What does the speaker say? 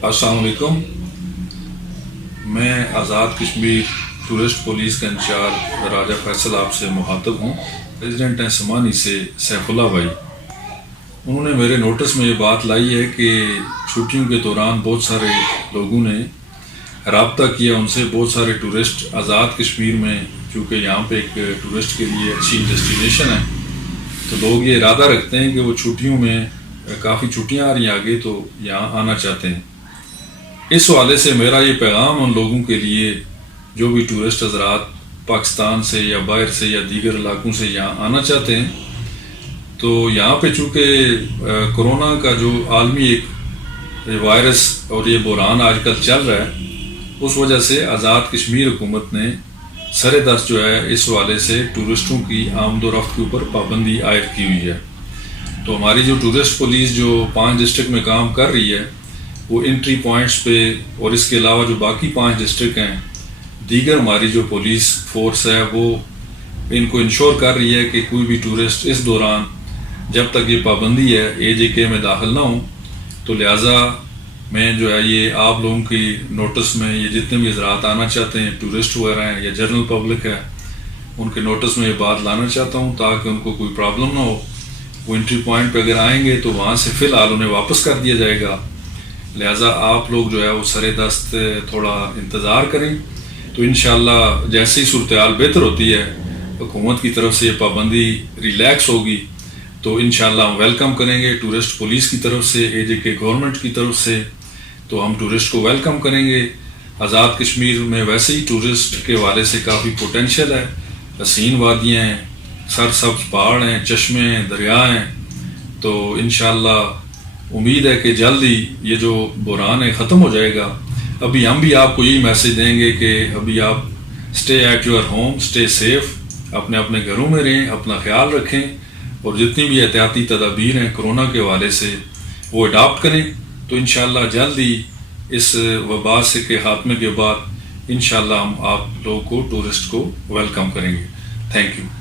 अस्सलाम वालेकुम। मैं आज़ाद कश्मीर टूरिस्ट पुलिस का इंचार्ज राजा फैसल आपसे मुखातब हूँ। प्रेसिडेंट हैं समानी से सैफुल्ला भाई, उन्होंने मेरे नोटिस में ये बात लाई है कि छुट्टियों के दौरान बहुत सारे लोगों ने रब्ता किया उनसे, बहुत सारे टूरिस्ट आज़ाद कश्मीर में, क्योंकि यहाँ पे एक टूरिस्ट के लिए अच्छी डेस्टिनेशन है, तो लोग ये इरादा रखते हैं कि वो छुट्टियों में, काफ़ी छुट्टियाँ आ रही हैं आगे, तो यहाँ आना चाहते हैं। इस हवाले से मेरा ये पैगाम उन लोगों के लिए जो भी टूरिस्ट हज़रात पाकिस्तान से या बाहर से या दीगर इलाकों से यहाँ आना चाहते हैं, तो यहाँ पे चूँकि कोरोना का जो आलमी एक वायरस और ये बुरहान आजकल चल रहा है, उस वजह से आज़ाद कश्मीर हुकूमत ने सरेदस्त जो है इस हवाले से टूरिस्टों की आमदोरफ्त के ऊपर पाबंदी आयद की हुई है। तो हमारी जो टूरिस्ट पुलिस जो 5 डिस्ट्रिक्ट में काम कर रही है, वो एंट्री पॉइंट्स पे और इसके अलावा जो बाकी 5 डिस्ट्रिक्ट हैं, दीगर हमारी जो पुलिस फोर्स है वो इनको इंश्योर कर रही है कि कोई भी टूरिस्ट इस दौरान, जब तक ये पाबंदी है, AJK में दाखिल ना हो। तो लिहाजा मैं जो है ये आप लोगों की नोटिस में, ये जितने भी हज़रात आना चाहते हैं, टूरिस्ट वगैरह हैं या जनरल पब्लिक है, उनके नोटिस में ये बात लाना चाहता हूँ ताकि उनको कोई प्रॉब्लम ना हो। वो एंट्री पॉइंट पे अगर आएंगे तो वहाँ से फ़िलहाल उन्हें वापस कर दिया जाएगा। लिहाजा आप लोग जो है वो सरेदस्त थोड़ा इंतज़ार करें, तो इंशाअल्लाह जैसे ही सूरत हाल बेहतर होती है, हुकूमत की तरफ से ये पाबंदी रिलैक्स होगी, तो इंशाअल्लाह हम वेलकम करेंगे टूरिस्ट पुलिस की तरफ से, AJK गवर्नमेंट की तरफ से, तो हम टूरिस्ट को वेलकम करेंगे। आज़ाद कश्मीर में वैसे ही टूरिस्ट के हवाले से काफ़ी पोटेंशियल है, हसीन वादियाँ हैं, सरसब्ज पहाड़ हैं, चश्मे हैं, दरिया हैं। तो इंशाअल्लाह उम्मीद है कि जल्द ही ये जो बुरहान है ख़त्म हो जाएगा। अभी हम भी आपको यही मैसेज देंगे कि अभी आप stay at your home, stay safe, अपने अपने घरों में रहें, अपना ख्याल रखें, और जितनी भी एहतियाती तदाबीर हैं कोरोना के हवाले से वो अडॉप्ट करें। तो इंशाअल्लाह जल्द ही इस वबा से के खात्मे के बाद इंशाअल्लाह हम आप लोगों को, टूरिस्ट को वेलकम करेंगे। Thank you.